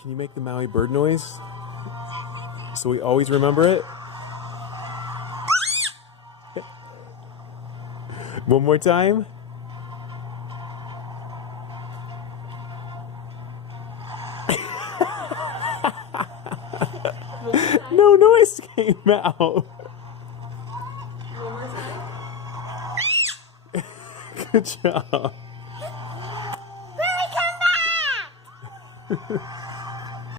Can you make the Maui bird noise? So we always remember it? One more time. No noise came out. One more time. Good job. Willie, come back!